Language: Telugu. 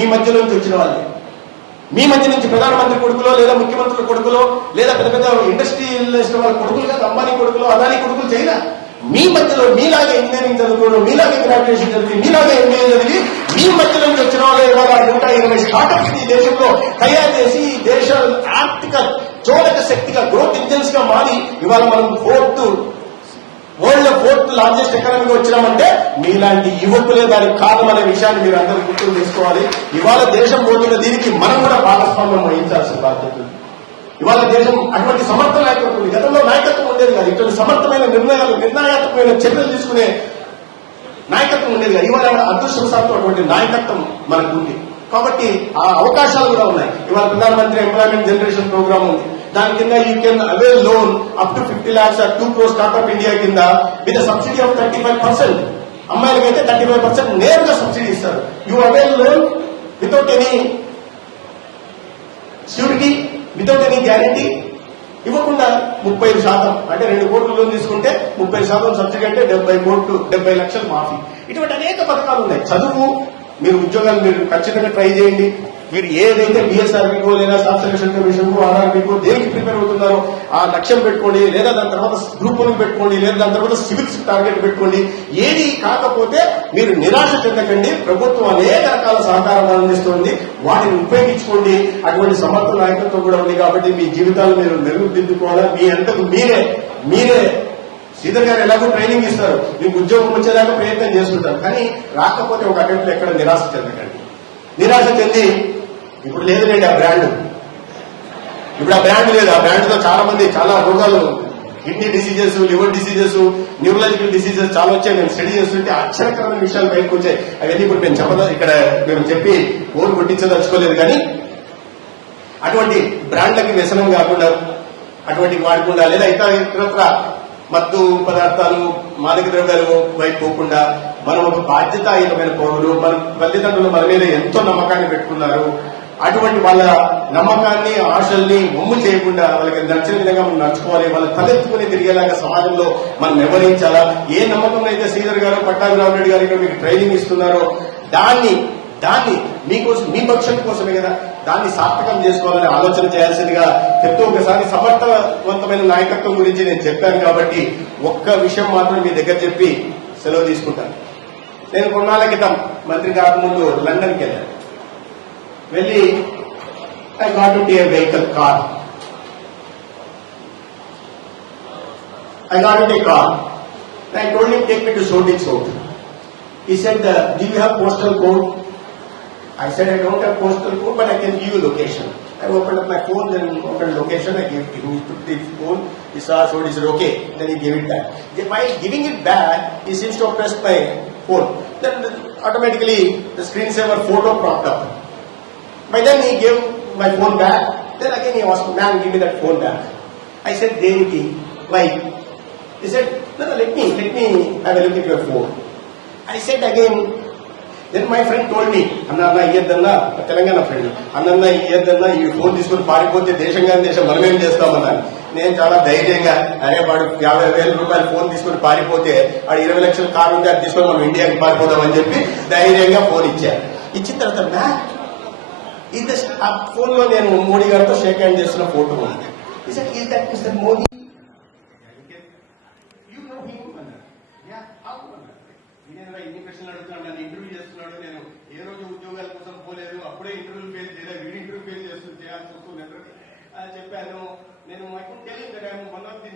మీ మధ్య నుంచి వచ్చిన వాళ్ళే. మీ మధ్య నుంచి ప్రధానమంత్రి కొడుకులో లేదా ముఖ్యమంత్రుల కొడుకులో లేదా పెద్ద పెద్ద ఇండస్ట్రియలిస్ట్ వాళ్ళ కొడుకులు కాదు, అంబానీ కొడుకులు అదానీ కొడుకులు చేయరా. మీ మధ్యలో మీలాగే ఇంజనీరింగ్ చదువుకోవడం, మీలాగే గ్రాడ్యుయేషన్ చదివి, మీలాగే ఎంబీఏ చదివి మీ మధ్య నుంచి వచ్చిన వాళ్ళే ఇవాళ 120 స్టార్టప్స్ ఈ దేశంలో తయారు చేసి దేశ ఆర్థిక చోదక శక్తిగా గ్రోత్ ఇంజన్స్ గా మారి ఇవాళ మనం వరల్డ్ 4th లార్జెస్ట్ ఎకానమీగా వచ్చినామంటే మీలాంటి యువకులే దానికి కారణం అనే విషయాన్ని మీరు అందరూ గుర్తుకు తీసుకోవాలి. ఇవాళ దేశం పోతున్న దీనికి మనం కూడా భాగస్వామ్యం వహించాల్సిన బాధ్యత ఉంది. ఇవాళ దేశం అటువంటి సమర్థ నాయకత్వం ఉంది. గతంలో నాయకత్వం ఉండేది కాదు, ఇటువంటి సమర్థమైన నిర్ణయాత్మకమైన చర్యలు తీసుకునే నాయకత్వం ఉండేది కాదు. ఇవాళ అదృష్టవశాత్తు అటువంటి నాయకత్వం మనకు ఉంది కాబట్టి ఆ అవకాశాలు కూడా ఉన్నాయి. ఇవాళ ప్రధానమంత్రి ఎంప్లాయ్మెంట్ జనరేషన్ ప్రోగ్రామ్ ఉంది. దాని కింద you can avail loan up to 50 lakhs or 2 crore startup India కింద విత్ సబ్సిడీ ఆఫ్ 35%. అమ్మాయిలకైతే 35% నేరుగా సబ్సిడీ ఇస్తారు. You avail loan without any surety, without any guarantee ఇవ్వకుండా 35% అంటే 2 కోట్లు లోన్ తీసుకుంటే 30% సబ్సిడీ అంటే 70 లక్షలు మాఫీ. ఇటువంటి అనేక పథకాలు ఉన్నాయి. చదువు మీరు ఉద్యోగాలు మీరు ఖచ్చితంగా ట్రై చేయండి. మీరు ఏదైతే బిఎస్ఆర్బీకో లేదా స్టాఫ్ సెలక్షన్ కమిషన్ కు ఆర్ఆర్బీకో దేనికి ప్రిపేర్ అవుతున్నారో ఆ లక్ష్యం పెట్టుకోండి, లేదా దాని తర్వాత గ్రూప్ 1 పెట్టుకోండి, లేదా దాని తర్వాత సివిల్స్ టార్గెట్ పెట్టుకోండి. ఏది కాకపోతే మీరు నిరాశ చెందకండి. ప్రభుత్వం అనేక రకాల సహకారం అందిస్తుంది, వాటిని ఉపయోగించుకోండి. అటువంటి సమర్థ నాయకత్వం కూడా ఉంది కాబట్టి మీ జీవితాలు మీరు మెరుగుదిద్దుకోవాలి. మీ అంతకు మీరే శ్రీధర్ గారు ఎలాగో ట్రైనింగ్ ఇస్తారు, మీకు ఉద్యోగం వచ్చేదాకా ప్రయత్నం చేస్తుంటారు. కానీ రాకపోతే ఒక అటెంప్ట్ ఎక్కడ నిరాశ చెందకండి. నిరాశ చెంది ఇప్పుడు లేదులేండి ఆ బ్రాండ్, ఇప్పుడు ఆ బ్రాండ్ లేదు. ఆ బ్రాండ్ లో చాలా మంది చాలా రోగాలు, kidney diseases, liver diseases, neurological diseases చాలా వచ్చాయి. నేను స్టడీ చేస్తుంటే ఆశ్చర్యకరమైన విషయాలు బయటకు వచ్చాయి. అవన్నీ ఇప్పుడు మేము చెప్పి ఓరు కొట్టించదలుచుకోలేదు. కానీ అటువంటి బ్రాండ్లకి వ్యసనం కాకుండా అటువంటి వాడకుండా లేదా ఇతరత్ర మత్తు పదార్థాలు, మాదక ద్రవ్యాలు వైపు పోకుండా మనం ఒక బాధ్యతాయుతమైన పౌరులు, మన తల్లిదండ్రులు మన మీద ఎంతో నమ్మకాన్ని పెట్టుకున్నారు. అటువంటి వాళ్ళ నమ్మకాన్ని, ఆశల్ని ఒమ్ము చేయకుండా వాళ్ళకి నచ్చిన విధంగా మనం నడుచుకోవాలి. వాళ్ళ తలెత్తుకుని తిరిగేలాగా సమాజంలో మనం వ్యవహరించాలా. ఏ నమ్మకం అయితే శ్రీధర్ గారు, పట్టాభిరామ్ రెడ్డి గారు ఇక్కడ మీకు ట్రైనింగ్ ఇస్తున్నారో దాన్ని మీకోసం, మీ భవిష్యత్తు కోసమే కదా, దాన్ని సార్థకం చేసుకోవాలని ఆలోచన చేయాల్సిందిగా చెప్తూ ఒకసారి సమర్థవంతమైన నాయకత్వం గురించి నేను చెప్పాను కాబట్టి ఒక్క విషయం మాత్రం మీ దగ్గర చెప్పి సెలవు తీసుకుంటాను. నేను కొన్నాళ్ళ క్రితం మంత్రి కాకముందు లండన్కి వెళ్ళాను. వెళ్ళి I got to A vehicle car. I got into a car. And I told him, take me to Shoreditch Road. He said, do you have postal code? I said, I don't have postal code, but I can give you location. I opened up my phone, then opened location, I gave it to him. He took the phone, he saw Shoreditch, he said, okay, then he gave it back. Then while giving it back, he seems to have pressed my phone. Then automatically, the screensaver photo propped up. By then he gave my phone back. Then again he asked, man, give me that phone back. I said, Deviki, why? He said, no, let me have a look at your phone. I said again, then my friend told me, Anna, Iyaddanna, Telangana friend, Anna, Iyaddanna, you phone తీసుకొని పారిపోతే దేశంగాని దేశం మనమేం చేస్తామన్నాను. నేను చాలా ధైర్యంగా, అరే వాడు 50,000 రూపాయలు ఫోన్ తీసుకొని పారిపోతే వాడు 20 లక్షల కారు ఉంటే అది తీసుకొని మనం ఇండియాకి పారిపోదామని చెప్పి ధైర్యంగా ఫోన్ ఇచ్చాను. ఇచ్చిన తర్వాత ఇది ఆ ఫోన్ లో నేను మోడీ గారితో షేక్ హ్యాండ్ చేస్తున్న ఫోటో ఉంది. మిస్టర్ మోదీ, ఇన్ని ప్రశ్నలు అడుగుతున్నాడు, నన్ను ఇంటర్వ్యూ చేస్తున్నాడు. నేను ఏ రోజు ఉద్యోగాల కోసం పోలేదు, అప్పుడే ఇంటర్వ్యూ ఫెయిల్ చేయలేదు, వీడి ఇంటర్వ్యూ ఫెయిల్ చేయాల్సి వస్తుంది చెప్పాను. నేను I could tell you that I am one of the